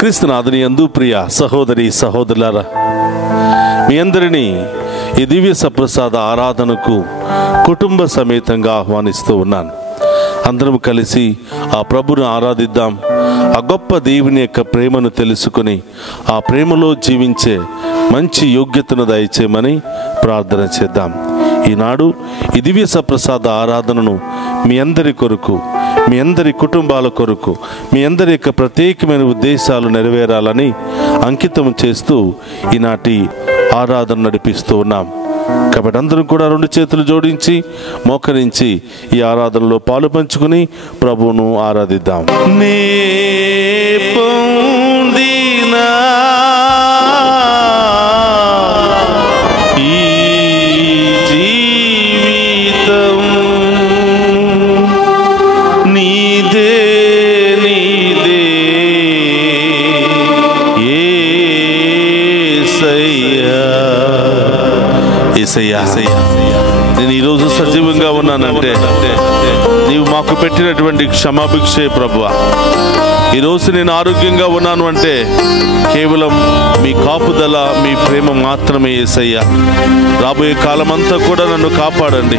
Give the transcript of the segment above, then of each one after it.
క్రీస్తునాథుని యందు ప్రియ సహోదరి సహోదరులారా, మీ అందరినీ ఈ దివ్య సప్రసాద ఆరాధనకు కుటుంబ సమేతంగా ఆహ్వానిస్తూ ఉన్నాను. అందరం కలిసి ఆ ప్రభును ఆరాధిద్దాం. ఆ గొప్ప దేవుని యొక్క ప్రేమను తెలుసుకుని ఆ ప్రేమలో జీవించే మంచి యోగ్యతను దయచేయమని ప్రార్థన చేద్దాం. ఈనాడు ఈ దివ్య సప్రసాద ఆరాధనను మీ అందరి కొరకు, మీ అందరి కుటుంబాల కొరకు, మీ అందరి యొక్క ప్రత్యేకమైన ఉద్దేశాలు నెరవేరాలని అంకితం చేస్తూ ఈనాటి ఆరాధన నడిపిస్తూ ఉన్నాం. కాబట్టి అందరం కూడా రెండు చేతులు జోడించి మోకరించి ఈ ఆరాధనలో పాలు పంచుకుని ప్రభువును ఆరాధిద్దాం. నే పొందినా నేను ఈరోజు సజీవంగా ఉన్నానంటే నీవు మాకు పెట్టినటువంటి క్షమాభిక్షే ప్రభువా. ఈరోజు నేను ఆరోగ్యంగా ఉన్నాను అంటే కేవలం మీ కాపుదల, మీ ప్రేమ మాత్రమే యేసయ్యా. రాబోయే కాలమంతా కూడా నన్ను కాపాడండి.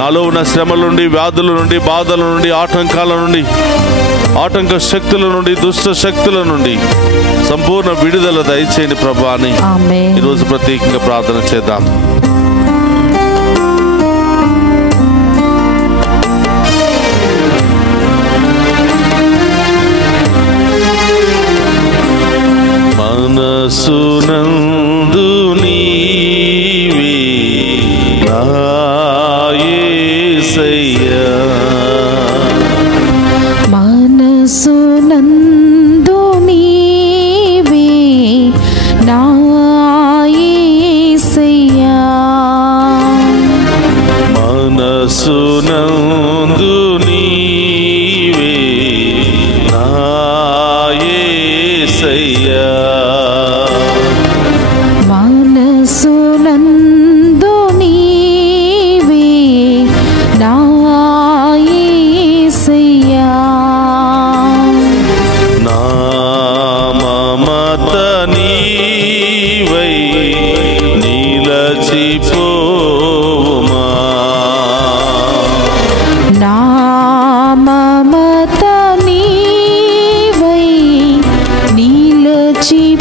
నాలో ఉన్న శ్రమల నుండి, వ్యాధుల నుండి, బాధల నుండి, ఆటంకాల నుండి, ఆటంక శక్తుల నుండి, దుష్ట శక్తుల నుండి సంపూర్ణ విడుదల దయచేయండి ప్రభువా అని ఈరోజు ప్రత్యేకంగా ప్రార్థన చేద్దాం. మనసునందు నీవే నా యేసయ్యా, మనసునందు నీవే నా యేసయ్యా, మనసునందు నీవే నా యేసయ్యా, మనసునందు నీవే నా యేసయ్యా, నా మమత నీవై నిలచిపోవుమా, నా మమత నీవై నిలచిపోదుమా,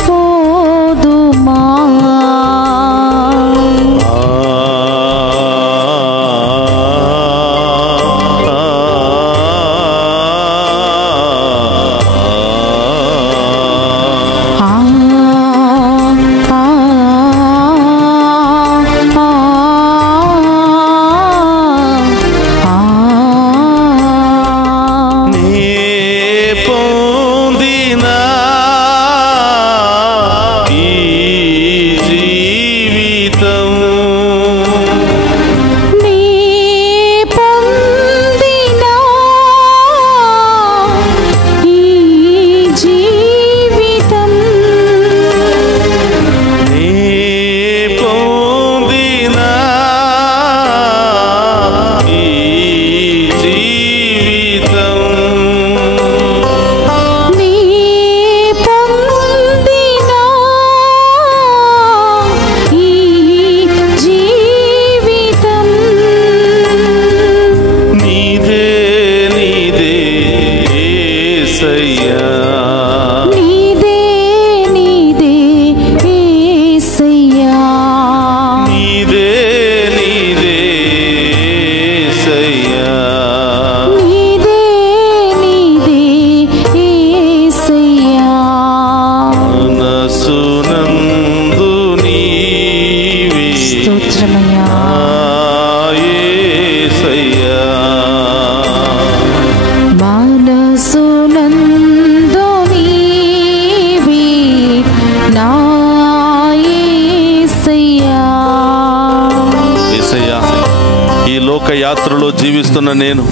యాత్రలో జీవిస్తున్న నేను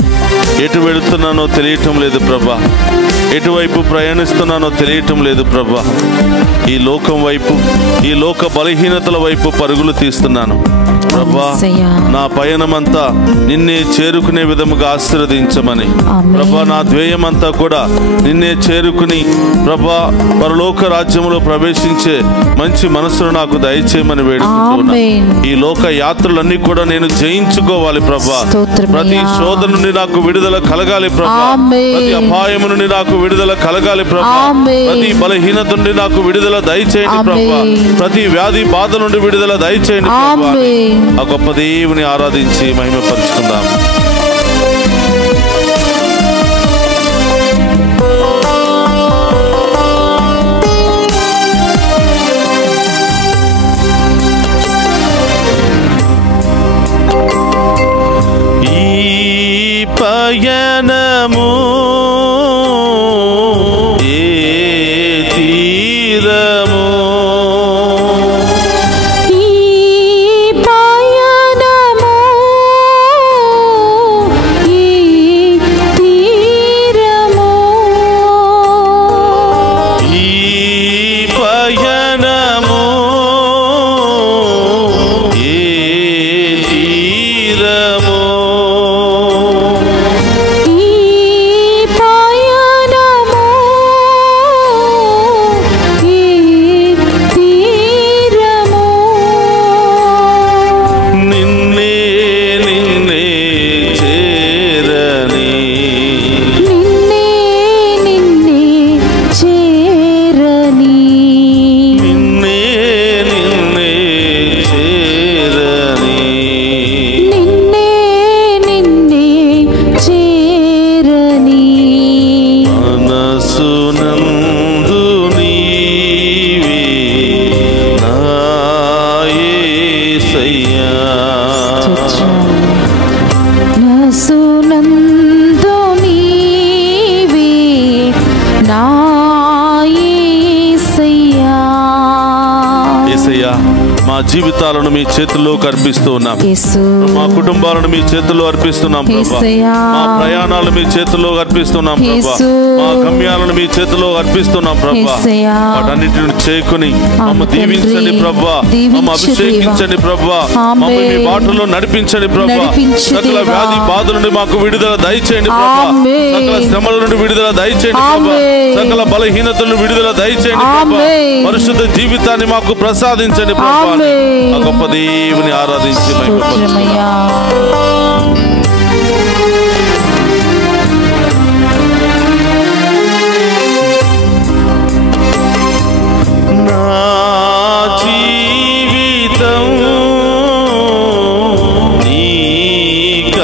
ఎటు వెళుతున్నానో తెలియటం లేదు ప్రభా. ఎటువైపు ప్రయాణిస్తున్నానో తెలియటం లేదు ప్రభా. ఈ లోకం వైపు, ఈ లోక బలహీనతల వైపు పరుగులు తీస్తున్నాను ప్రభా. నా పయనమంతా నిన్నే చేరుకునే విధముగా ఆశీర్వదించమని ప్రభా. నా ధ్యేయమంతా కూడా నిన్నే చేరుకుని ప్రభా పరలోక రాజ్యంలో ప్రవేశించే మంచి మనసును నాకు దయచేయమని వేడుకుంటున్నా. ఈ లోక యాత్రలన్నీ కూడా నేను జయించుకోవాలి ప్రభా. ప్రతి శోధన నుండి నాకు విడుదల కలగాలి ప్రభా. ప్రతి అపాయము నుండి నాకు విడుదల కలగాలి ప్రభా. ప్రతి బలహీనత నుండి నాకు విడుదల దయచేయండి ప్రభా. ప్రతి వ్యాధి బాధ నుండి విడుదల దయచేయండి ప్రభా. ఆ గొప్ప దేవుని ఆరాధించి మహిమపరుచుకుందాం. ఈ పయనము ఏ తీరము, మా జీవితాలను మీ చేతుల్లో అర్పిస్తూ ఉన్నాం. మా కుటుంబాలను మీ చేతుల్లో అర్పిస్తున్నాం ప్రభా. మా ప్రయాణాలు మీ చేతుల్లో అర్పిస్తున్నాం ప్రభా. మా గమ్యాలను మీ చేతుల్లో అర్పిస్తున్నాం ప్రభా. వాటన్నిటిని చేకుని మమ్మ దీవించండి ప్రభా. మమ్మ అభిషేకించండి ప్రభా. మమ్మల్ని మీ బాటలో నడిపించండి ప్రభా. సకల వ్యాధి బాధ నుండి మాకు విడుదల దయచేయండి ప్రభా. సకల శ్రమల నుండి విడుదల దయచేయండి ప్రభా. సకల బలహీనతలను విడుదల దయచేయండి ప్రభా. పరిశుద్ధ జీవితాన్ని మాకు ప్రసాదించండి ప్రభా. ఆ గొప్ప దేవుని ఆరాధించి నా జీవితం నీకంకితం,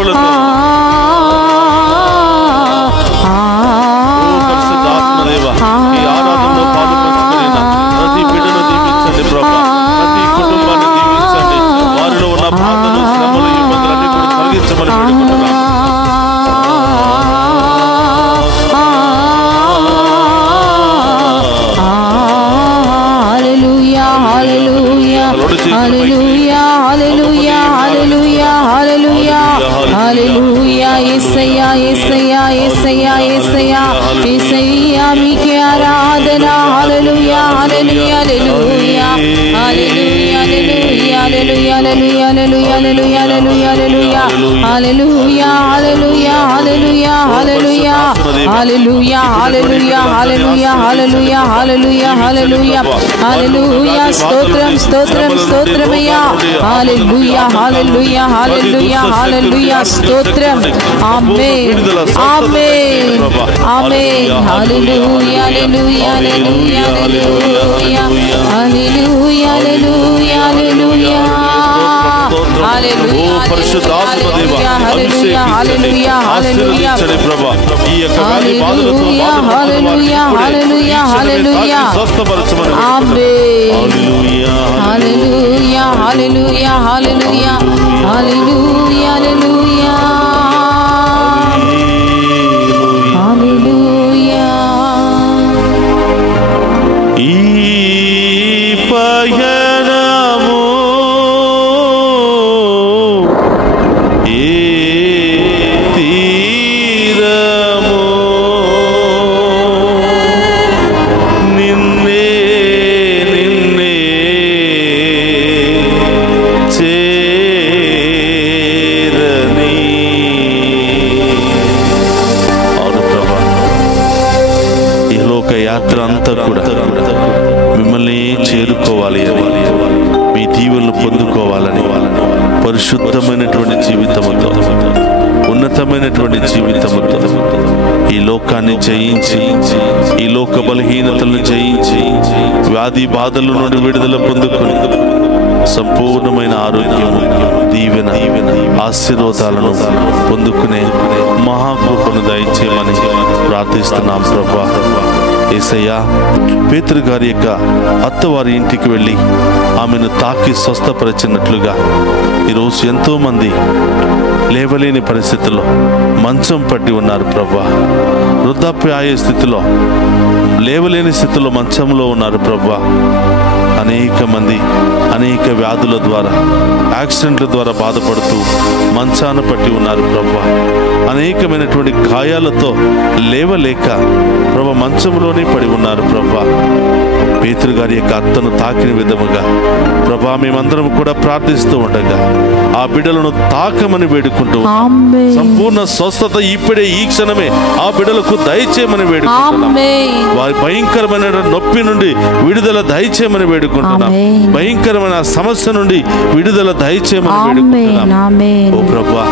శ్రమలతో పరిశుద్ధాత్మదేవా ఈ ఆరాధనలో పాలుపంచుకున్న ప్రతి బిడ్డను దీవించండి ప్రభా. ప్రతి కుటుంబాన్ని దీవించండి. వారిలో ఉన్న బాధలు, శ్రమలు, ఇబ్బందులన్నీ కూడా తొలగించమని వేడుకుంటున్నాం. హల్లెలూయా హల్లెలూయా హల్లెలూయా హల్లెలూయా హల్లెలూయా యేసయ్యా యేసయ్యా యేసయ్యా యేసయ్యా యేసయ్యా మీకే ఆరాధన. హల్లెలూయా హల్లెలూయా హల్లెలూయా హల్లెలూయా హల్లెలూయా హల్లెలూయా హల్లెలూయా హల్లెలూయా హల్లెలూయా హల్లెలూయా హల్లెలూయా హల్లెలూయా హల్లెలూయా హల్లెలూయా హల్లెలూయా హల్లెలూయా హల్లెలూయా హల్లెలూయా హల్లెలూయా స్తోత్రం స్తోత్రం స్తోత్రమయ్యా. హల్లెలూయా హల్లెలూయా హల్లెలూయా హల్లెలూయా స్తోత్రం. ఆమేన్ ఆమేన్ ఆమేన్. హల్లెలూయా హల్లెలూయా హల్లెలూయా హల్లెలూయా హల్లెలూయా హల్లెలూయా హల్లెలూయా హల్లెలూయా. పరిశుద్ధాత్మదేవా హల్లెలూయా హల్లెలూయా హల్లెలూయా ప్రభా. ఈ యొక్క హల్లెలూయా హల్లెలూయా హల్లెలూయా హల్లెలూయా. స్వస్థపరచమని ఆమేన్. హల్లెలూయా హల్లెలూయా హల్లెలూయా హల్లెలూయా హల్లెలూయా హల్లెలూయా హల్లెలూయా. ఈ పయనము ఏ తీరము నిన్నే నిన్నే చేరని. అవును ప్రభా, ఈ లోక యాత్ర అంతా కూడా మిమ్మల్ని చేరుకోవాలి అని, మీ దీవెనలు పొందుకోవాలని పరిశుద్ధమైనటువంటి జీవితముతో, ఉన్నతమైనటువంటి జీవితముతో ఈ లోకాన్ని జయించి, ఈ లోక బలహీనతలను జయించి, వ్యాధి బాధల నుండి విడుదల పొందుకొని సంపూర్ణమైన ఆరోగ్యము, దీవెన, ఆశీర్వాదాలను పొందుకునే మహాకృపను దయచేయమని ప్రార్థిస్తున్నాం ప్రభా. యేసయ్యా, పేతురు గారి యొక్క అత్తవారి ఇంటికి వెళ్ళి ఆమెను తాకి స్వస్థపరిచినట్లుగా ఈరోజు ఎంతో మంది లేవలేని పరిస్థితుల్లో మంచం పట్టి ఉన్నారు ప్రభా. వృద్ధాప్యాయ స్థితిలో, లేవలేని స్థితిలో మంచంలో ఉన్నారు ప్రభా. అనేక మంది అనేక వ్యాధుల ద్వారా, యాక్సిడెంట్ల ద్వారా బాధపడుతూ మంచాన పట్టి ఉన్నారు ప్రభా. అనేకమైనటువంటి గాయాలతో లేవలేక ప్రభా మంచంలోనే పడి ఉన్నారు ప్రభా. పేతురు గారి యొక్క అత్తను తాకిన విధముగా ప్రభా మేమందరం కూడా ప్రార్థిస్తూ ఉండగా ఆ బిడ్డలను తాకమని వేడుకుంటూ సంపూర్ణ స్వస్థత ఇప్పుడే ఈ క్షణమే ఆ బిడ్డలకు దయచేయమని వేడుకుంటున్నాం. వారి భయంకరమైన నొప్పి నుండి విడుదల దయచేయమని వేడుకుంటున్నాం. భయంకరమైన సమస్య నుండి విడుదల దయచేయమని వేడుకుంటున్నాం. ఓ ప్రభా,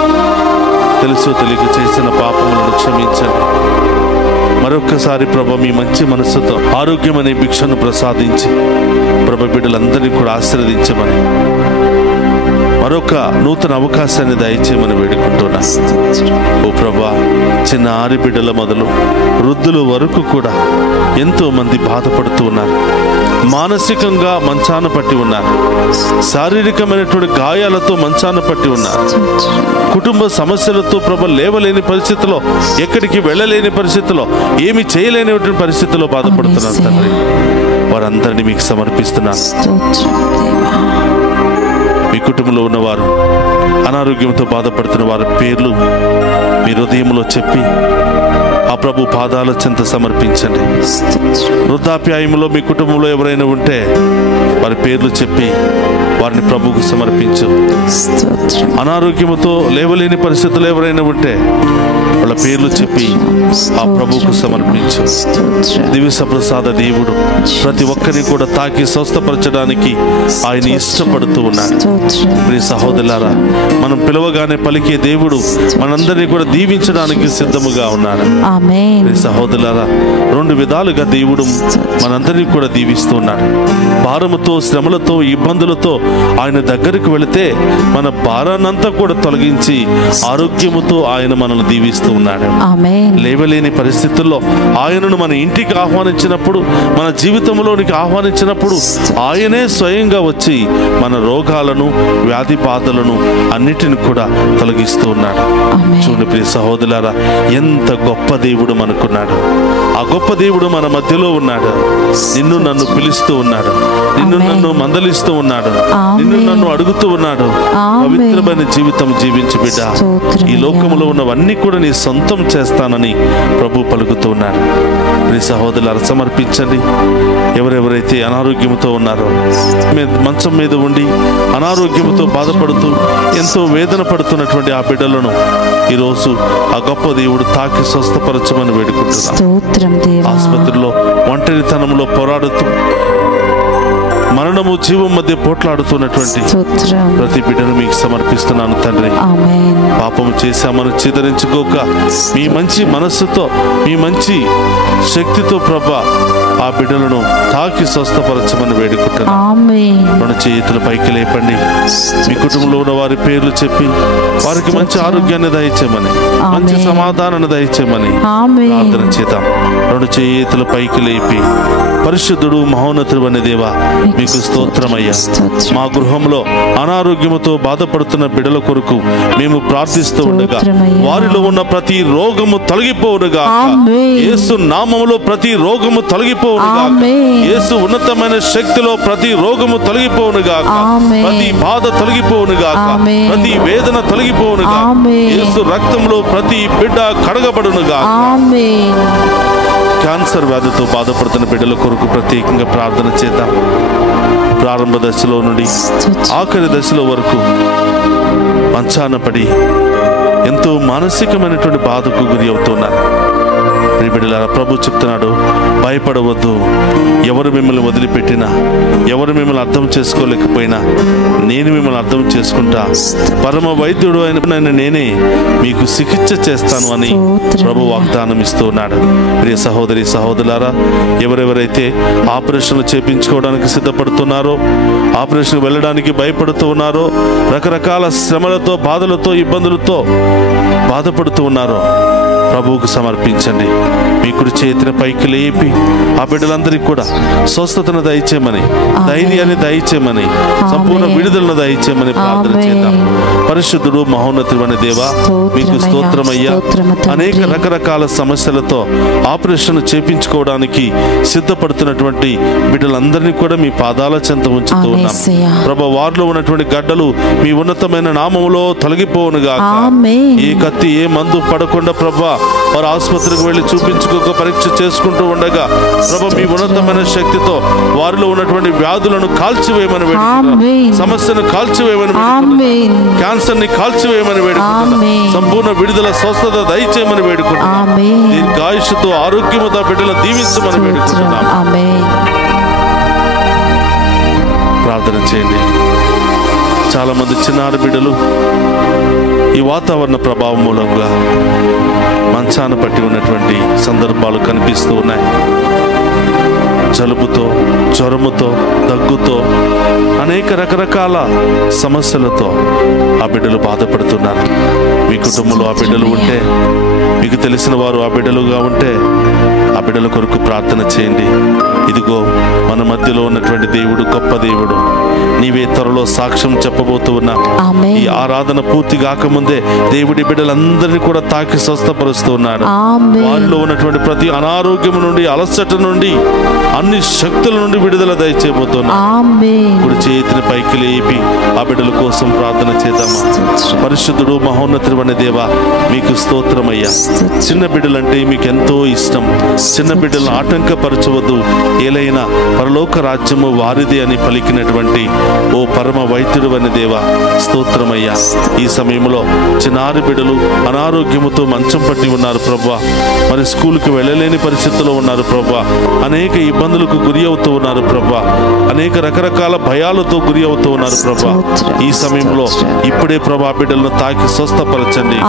తెలుసో తెలియక చేసిన పాపములను క్షమించండి. మరొక్కసారి ప్రభ మీ మంచి మనస్సుతో ఆరోగ్యం అనే భిక్షను ప్రసాదించి ప్రభ బిడ్డలందరినీ కూడా ఆశీర్వదించమని, మరొక నూతన అవకాశాన్ని దయచేయమని వేడుకుంటున్నా. ఓ ప్రభా, చిన్న ఆరిబిడ్డల మొదలు వృద్ధుల వరకు కూడా ఎంతో మంది బాధపడుతూ ఉన్నారు. మానసికంగా మంచాన పట్టి ఉన్నారు. శారీరకమైనటువంటి గాయాలతో మంచాన పట్టి ఉన్నారు. కుటుంబ సమస్యలతో ప్రభ లేవలేని పరిస్థితిలో, ఎక్కడికి వెళ్ళలేని పరిస్థితిలో, ఏమి చేయలేనిటువంటి పరిస్థితిలో బాధపడుతున్నారు తండ్రి. వారందరినీ మీకు సమర్పిస్తున్నాను. మీ కుటుంబంలో ఉన్నవారు, అనారోగ్యంతో బాధపడుతున్న వారి పేర్లు మీ హృదయంలో చెప్పి ఆ ప్రభు పాదాల చెంత సమర్పించండి. వృద్ధాప్యాయంలో మీ కుటుంబంలో ఎవరైనా ఉంటే వారి పేర్లు చెప్పి వారిని ప్రభువుకు సమర్పించు. అనారోగ్యముతో లేవలేని పరిస్థితులు ఎవరైనా ఉంటే వాళ్ళ పేర్లు చెప్పి ఆ ప్రభువుకు సమర్పించు. దివ్య ప్రసాద దేవుడు ప్రతి ఒక్కరిని కూడా తాకి స్వస్థపరచడానికి ఆయన ఇష్టపడుతూ ఉన్నాడు. ప్రియ సహోదరులారా, మనం పిలవగానే పలికే దేవుడు మనందరినీ కూడా దీవించడానికి సిద్ధముగా ఉన్నాడు. ప్రియ సహోదరులారా, రెండు విధాలుగా దేవుడు మనందరినీ కూడా దీవిస్తూ ఉన్నాడు. భారముతో, శ్రమలతో, ఇబ్బందులతో ఆయన దగ్గరికి వెళితే మన భారాన్నంతా కూడా తొలగించి ఆరోగ్యముతో ఆయన మనల్ని దీవిస్తూ ఉన్నాడు. ఆమేన్. లేవలేని పరిస్థితుల్లో ఆయనను మన ఇంటికి ఆహ్వానించినప్పుడు, మన జీవితంలోనికి ఆహ్వానించినప్పుడు ఆయనే స్వయంగా వచ్చి మన రోగాలను, వ్యాధి బాధలను అన్నిటిని కూడా తొలగిస్తూ ఉన్నాడు. ఆమేన్. చూడండి ప్రియ సహోదరులారా, ఎంత గొప్ప దేవుడు మనకున్నాడు. ఆ గొప్ప దేవుడు మన మధ్యలో ఉన్నాడు. నిన్ను నన్ను పిలుస్తూ ఉన్నాడు, నిన్ను నన్ను మందలిస్తూ ఉన్నాడు, నిన్ను నన్ను అడుగుతూ ఉన్నాడు. పవిత్రమైన జీవితం జీవించు బిడ్డ, ఈ లోకంలో ఉన్నవన్నీ కూడా నీ సొంతం చేస్తానని ప్రభు పలుకుతూ ఉన్నాడు. ప్రియ సహోదరులారా, సమర్పించండి. ఎవరెవరైతే అనారోగ్యంతో ఉన్నారో, మంచం మీద ఉండి అనారోగ్యంతో బాధపడుతూ ఎంతో వేదన పడుతున్నటువంటి ఆ బిడ్డలను ఈరోజు ఆ గొప్ప దేవుడు తాకి స్వస్థపరచమని వేడుకుంటున్నాం. ఆసుపత్రిలో ఒంటరితనంలో పోరాడుతూ మరణము జీవం మధ్య పోట్లాడుతున్నటువంటి ప్రతి బిడ్డను మీకు సమర్పిస్తున్నాను తండ్రి. పాపము చేశామని చిదరించుకోక మీ మంచి మనస్సుతో, మీ మంచి శక్తితో ప్రభా ఆ బిడ్డలను తాకి స్వస్థపరచమని వేడుకుంటున్నాను. మన చేతుల పైకి లేపండి. మీ కుటుంబంలో ఉన్న వారి పేర్లు చెప్పి వారికి మంచి ఆరోగ్యాన్ని దయచేయమని, మంచి సమాధానాన్ని దయచేయమని ప్రార్థన చేద్దాం. రెండు చేతుల పైకి లేపి, పరిశుద్ధుడు మహోన్నతుడు అనే దేవా, మీకు స్తోత్రమయ్యా. మా గృహంలో అనారోగ్యముతో బాధపడుతున్న బిడ్డల కొరకు మేము ప్రార్థిస్తూ ఉండగా వారిలో ఉన్న ప్రతి రోగము తొలగిపోవునుగా, యేసు నామములో ప్రతి రోగము తొలగిపోవునుగా, యేసు ఉన్నతమైన శక్తిలో ప్రతి రోగము తొలగిపోవునుగా, ప్రతి బాధ తొలగిపోవునుగా, ప్రతి వేదన తొలగిపోవునుగా, యేసు రక్తంలో ప్రతి బిడ్డ కడగబడునుగా. క్యాన్సర్ వ్యాధితో బాధపడుతున్న బిడ్డల కొరకు ప్రత్యేకంగా ప్రార్థన చేద్దాం. ప్రారంభ దశలో నుండి ఆఖరి దశలో వరకు మంచాన పడి ఎంతో మానసికమైనటువంటి బాధకు గురి అవుతున్నారు. బిడ్డలారా, ప్రభు చెప్తున్నాడు, భయపడవద్దు. ఎవరు మిమ్మల్ని వదిలిపెట్టినా, ఎవరు మిమ్మల్ని అర్థం చేసుకోలేకపోయినా నేను మిమ్మల్ని అర్థం చేసుకుంటా. పరమ వైద్యుడు అయిన నేనే మీకు చికిత్స చేస్తాను అని ప్రభు వాగ్దానం ఇస్తూ ఉన్నాడు. ప్రియ సహోదరి సహోదరులారా, ఎవరెవరైతే ఆపరేషన్లు చేపించుకోవడానికి సిద్ధపడుతున్నారో, ఆపరేషన్ వెళ్ళడానికి భయపడుతూ ఉన్నారో, రకరకాల శ్రమలతో, బాధలతో, ఇబ్బందులతో బాధపడుతూ ఉన్నారో ప్రభువుకు సమర్పించండి. మీ కుడి చేతిని పైకి లేపి ఆ బిడ్డలందరికీ కూడా స్వస్థతను దయచేయమని, ధైర్యాన్ని దయచేయమని, సంపూర్ణ విడుదలను దయచేయమని ప్రార్థన చేద్దాం. పరిశుద్ధుడు మహోన్నతుడు అనే దేవా, మీకు స్తోత్రమయ్యా. అనేక రకరకాల సమస్యలతో ఆపరేషన్ చేపించుకోవడానికి సిద్ధపడుతున్నటువంటి బిడ్డలందరినీ కూడా మీ పాదాల చెంత ఉంచుతూ ఉన్నాం. ప్రభు, వారిలో ఉన్నటువంటి గడ్డలు మీ ఉన్నతమైన నామములో తొలగిపోవునుగా. ఏ కత్తి, ఏ మందు పడకుండా ప్రభా వారు ఆసుపత్రికి వెళ్ళి చూపించుకోక పరీక్ష చేసుకుంటూ ఉండగా ప్రభు మీ ఉన్నతమైన శక్తితో వారిలో ఉన్నటువంటి వ్యాధులను కాల్చివేయమని వేడుకుంటున్నాం. సమస్యను కాల్చివేయమని వేడుకుంటున్నాం. క్యాన్సర్ ని కాల్చివేయమని వేడుకుంటున్నాం. సంపూర్ణ విడుదల, స్వస్థత దయచేయమని వేడుకుంటున్నాం. దీర్ఘాయుష్తో, ఆరోగ్యముతో బిడ్డలను దీవించమని వేడుకుంటున్నాం. ప్రార్థన చేయండి. చాలా మంది చిన్నారి బిడ్డలు ఈ వాతావరణ ప్రభావం మూలంగా మంచాన పట్టి ఉన్నటువంటి సందర్భాలు కనిపిస్తూ ఉన్నాయి. జలుబుతో, జ్వరముతో, దగ్గుతో, అనేక రకరకాల సమస్యలతో ఆ బిడ్డలు బాధపడుతున్నారు. మీ కుటుంబంలో ఆ బిడ్డలు ఉంటే, మీకు తెలిసిన వారు ఆ బిడ్డలుగా ఉంటే ఆ బిడ్డల కొరకు ప్రార్థన చేయండి. ఇదిగో మన మధ్యలో ఉన్నటువంటి దేవుడు గొప్ప దేవుడు. నీవే త్వరలో సాక్ష్యం చెప్పబోతూ ఉన్నా. ఈ ఆరాధన పూర్తి కాకముందే దేవుడి బిడ్డలందరినీ కూడా తాకి స్వస్థపరుస్తూ ఉన్నాడు. వారిలో ఉన్నటువంటి ప్రతి అనారోగ్యం నుండి, అలసట నుండి, అన్ని శక్తుల నుండి విడుదల దయచేయబోతున్నా. ఇప్పుడు చేతిని పైకి లేపి ఆ బిడ్డల కోసం ప్రార్థన చేద్దామా. పరిశుద్ధుడు మహోన్నతుడు అనే దేవా, మీకు స్తోత్రమయ్యా. చిన్న బిడ్డలంటే మీకు ఎంతో ఇష్టం. చిన్న బిడ్డలను ఆటంకపరచవద్దు, ఏలైనా పరలోక రాజ్యము వారిది అని పలికినటువంటి ఓ పరమ వైద్యుడు అనే దేవా, స్తోత్రమయ్యా. ఈ సమయంలో చిన్నారి బిడ్డలు అనారోగ్యముతో మంచం పట్టి ఉన్నారు ప్రభువా. మరి స్కూల్కి వెళ్ళలేని పరిస్థితుల్లో ఉన్నారు ప్రభువా. అనేక ఇబ్బందులకు గురి అవుతూ ఉన్నారు ప్రభువా. అనేక రకరకాల భయాలతో గురి అవుతూ ఉన్నారు ప్రభువా. ఈ సమయంలో ఇప్పుడే ప్రభా బిడ్డలను తాకి స్వస్థపరచండి.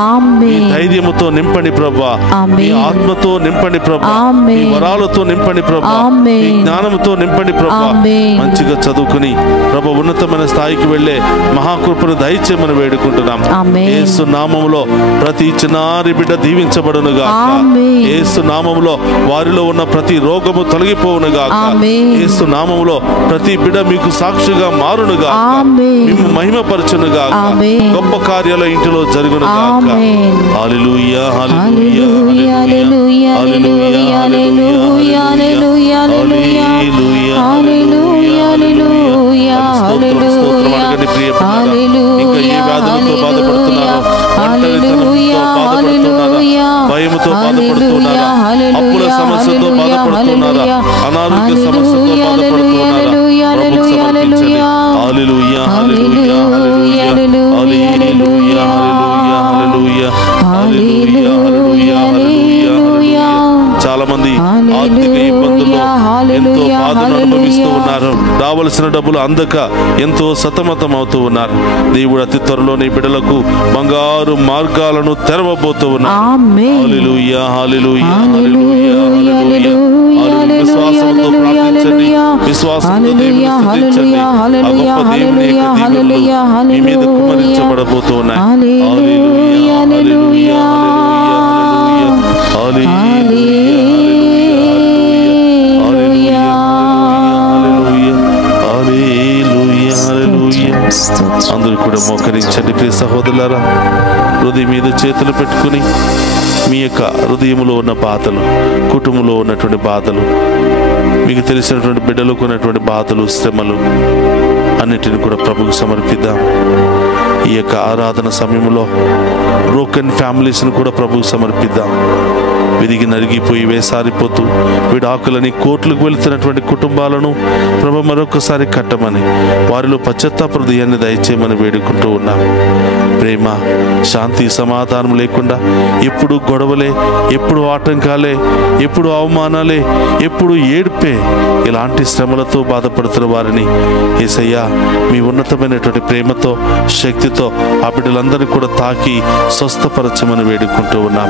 మీ ధైర్యముతో నింపండి ప్రభువా. మీ ఆత్మతో నింపండి ప్రభువా. ఆమేన్. మీ వరాలతో నింపండి ప్రభా, మీ ఆమేన్. జ్ఞానంతో నింపండి ప్రభా. ఆమేన్. మంచిగా చదువుకుని ప్రభా ఉన్నతమైన స్థాయికి వెళ్ళే మహాకృపను దయచేయమని వేడుకుంటున్నాం. ఆమేన్. యేసు నామములో ప్రతి చిన్నారి బిడ్డ దీవించబడును గాక. ఆమేన్. యేసు నామములో వారిలో ఉన్న ప్రతి రోగము తొలగిపోవును గాక. ఆమేన్. యేసు నామములో ప్రతి బిడ్డ మీకు సాక్షిగా మారును గాక. ఆమేన్. మేము మహిమపరచును గాక. ఆమేన్. గొప్ప కార్యాలు ఇంటిలో జరుగును గాక. ఆమేన్. హల్లెలూయా హల్లెలూయా హల్లెలూయా హల్లెలూయా హల్లెలూయా హల్లెలూయా హల్లెలూయా హల్లెలూయా హల్లెలూయా హల్లెలూయా ఇంకా ఏ వ్యాధులతో బాధపడుతున్నారో, ఒంటరితనంతో బాధపడుతున్నారా, భయముతో బాధపడుతున్నారా, అప్పుల సమస్యతో బాధపడుతున్నారా, అనారోగ్య సమస్యతో బాధపడుతున్నారా, ప్రభువుకు సమర్పించండి. హల్లెలూయా హల్లెలూయా హల్లెలూయా హల్లెలూయా హల్లెలూయా హల్లెలూయా హల్లెలూయా హల్లెలూయా. చాలా మంది ఆర్థిక ఇబ్బందుల్లో ఎంతో బాధను అనుభవిస్తూ ఉన్నారు. రావలసిన డబ్బులు అందక ఎంతో సతమతం అవుతూ ఉన్నారు. దేవుడు అతి త్వరలోని బిడ్డలకు బంగారు మార్గాలను తెరవబోతూ ఉన్నారు. హల్లెలూయా హల్లెలూయా హల్లెలూయా హల్లెలూయా. విశ్వాసంతో ప్రార్థించండి, విశ్వాసంతో దేవుని స్తుతించండి. ఆ గొప్ప దేవుని యొక్క దీవెనలు మీ మీద కుమ్మరించబడబోతూ ఉన్నాయి. హల్లెలూయా హల్లెలూయా అందరూ కూడా మోకరించండి ప్రియ సహోదరులారా. హృదయం మీద చేతులు పెట్టుకుని మీ యొక్క హృదయంలో ఉన్న బాధలు, కుటుంబంలో ఉన్నటువంటి బాధలు, మీకు తెలిసినటువంటి బిడ్డలకు ఉన్నటువంటి బాధలు, శ్రమలు అన్నిటిని కూడా ప్రభువుకు సమర్పిద్దాం. ఈ యొక్క ఆరాధన సమయంలో బ్రోకెన్ ఫ్యామిలీస్ని కూడా ప్రభువుకు సమర్పిద్దాం. విరిగి నరిగిపోయి వేసారిపోతూ విడాకులని కోర్టులకు వెళుతున్నటువంటి కుటుంబాలను ప్రభు మరొకసారి కట్టమని, వారిలో పశ్చాత్తాప హృదయాన్ని దయచేయమని వేడుకుంటూ ఉన్నాం. ప్రేమ, శాంతి, సమాధానం లేకుండా ఎప్పుడు గొడవలే, ఎప్పుడు ఆటంకాలే, ఎప్పుడు అవమానాలే, ఎప్పుడు ఏడ్పే, ఇలాంటి శ్రమలతో బాధపడుతున్న వారిని యేసయ్యా మీ ఉన్నతమైనటువంటి ప్రేమతో, శక్తితో ఆ బిడ్డలందరినీ కూడా తాకి స్వస్థపరచమని వేడుకుంటూ ఉన్నాం.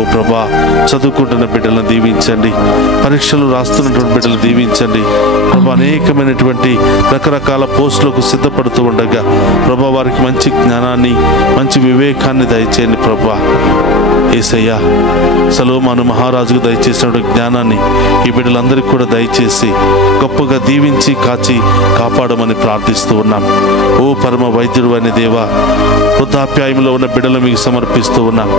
ఓ ప్రభా, చదువుకుంటున్న బిడ్డలను దీవించండి, పరీక్షలు రాస్తున్నటువంటి బిడ్డలు దీవించండి ప్రభా. అనేకమైనటువంటి రకరకాల పోస్టులకు సిద్ధపడుతూ ఉండగా ప్రభా వారికి మంచి జ్ఞానాన్ని, మంచి వివేకాన్ని దయచేయండి ప్రభా. యేసయ్యా సొలొమోను మహారాజుకు దయచేసినటువంటి జ్ఞానాన్ని ఈ బిడ్డలందరికీ కూడా దయచేసి గొప్పగా దీవించి కాచి కాపాడమని ప్రార్థిస్తూ ఉన్నాం. ఓ పరమ వైద్యుడు అనే దేవా, వృద్ధాప్యాయంలో ఉన్న బిడ్డలు మీకు సమర్పిస్తూ ఉన్నాం.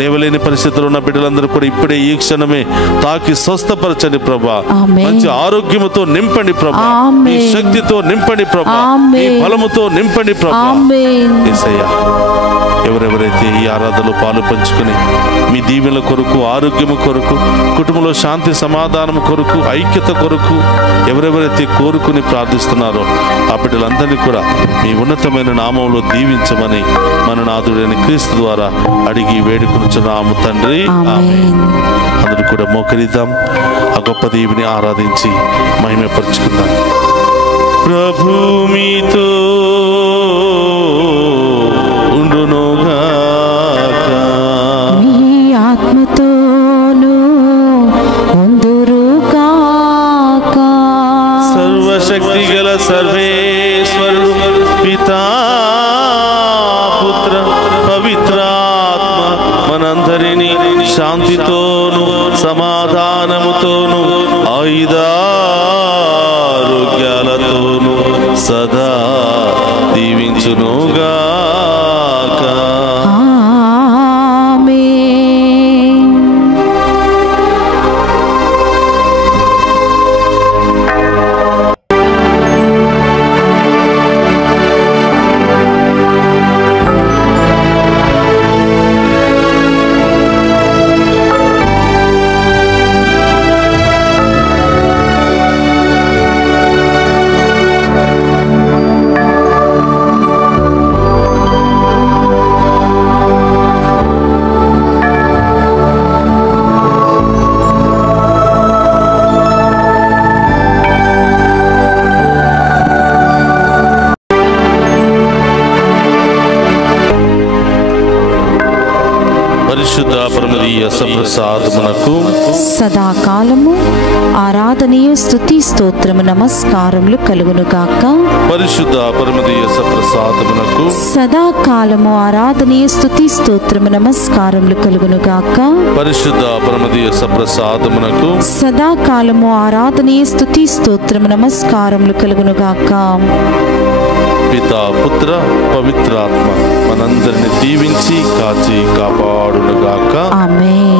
లేవలేని పరిస్థితుల్లో ఉన్న బిడ్డలందరూ కూడా ఇప్పుడే ఈ క్షణమే తాకి స్వస్థపరచండి ప్రభా. మంచి ఆరోగ్యముతో నింపండి ప్రభా, మీ శక్తితో నింపండి ప్రభా, మీ బలముతో నింపండి ప్రభా. యేసయ్యా ఎవరెవరైతే ఈ ఆరాధనలో పాలు పంచుకుని మీ దీవెనల కొరకు, ఆరోగ్యము కొరకు, కుటుంబంలో శాంతి సమాధానం కొరకు, ఐక్యత కొరకు ఎవరెవరైతే కోరుకుని ప్రార్థిస్తున్నారో ఆ బిడ్డలందరినీ కూడా మీ ఉన్నతమైన నామంలో దీవించమని మన నాథుడైన క్రీస్తు ద్వారా అడిగి వేడుకొనుచున్నాము తండ్రి. ఆమేన్. అందరూ కూడా మోకరిద్దాం, ఆ గొప్ప దేవుని ఆరాధించి మహిమపరుచుకుందాం. ప్రభు మీతో ఉండునుగాక, మీ ఆత్మతోను ఉందురుగాక. సర్వశక్తి గల సర్వేశ్వరుడు పితా, పుత్ర, పవిత్రాత్మ మనందరినీ శాంతితోను సమాధానముతోను ఆయుధారోగ్యాలతోను సదా దీవించునుగాక. పరిశుద్ధ పరమదీయ సప్రసాదమునకు సదాకాలము ఆరాధనీయ స్తుతి స్తోత్రము నమస్కారములు కలుగునుగాక. పరిశుద్ధ పరమదీయ సప్రసాదమునకు సదాకాలము ఆరాధనీయ స్తుతి స్తోత్రము నమస్కారములు కలుగునుగాక. పరిశుద్ధ పరమదీయ సప్రసాదమునకు సదాకాలము ఆరాధనీయ స్తుతి స్తోత్రము నమస్కారములు కలుగునుగాక. పిత పుత్ర పవిత్రాత్మ మనందరిని దీవించి కాచి కాపాడునుగాక. ఆమేన్.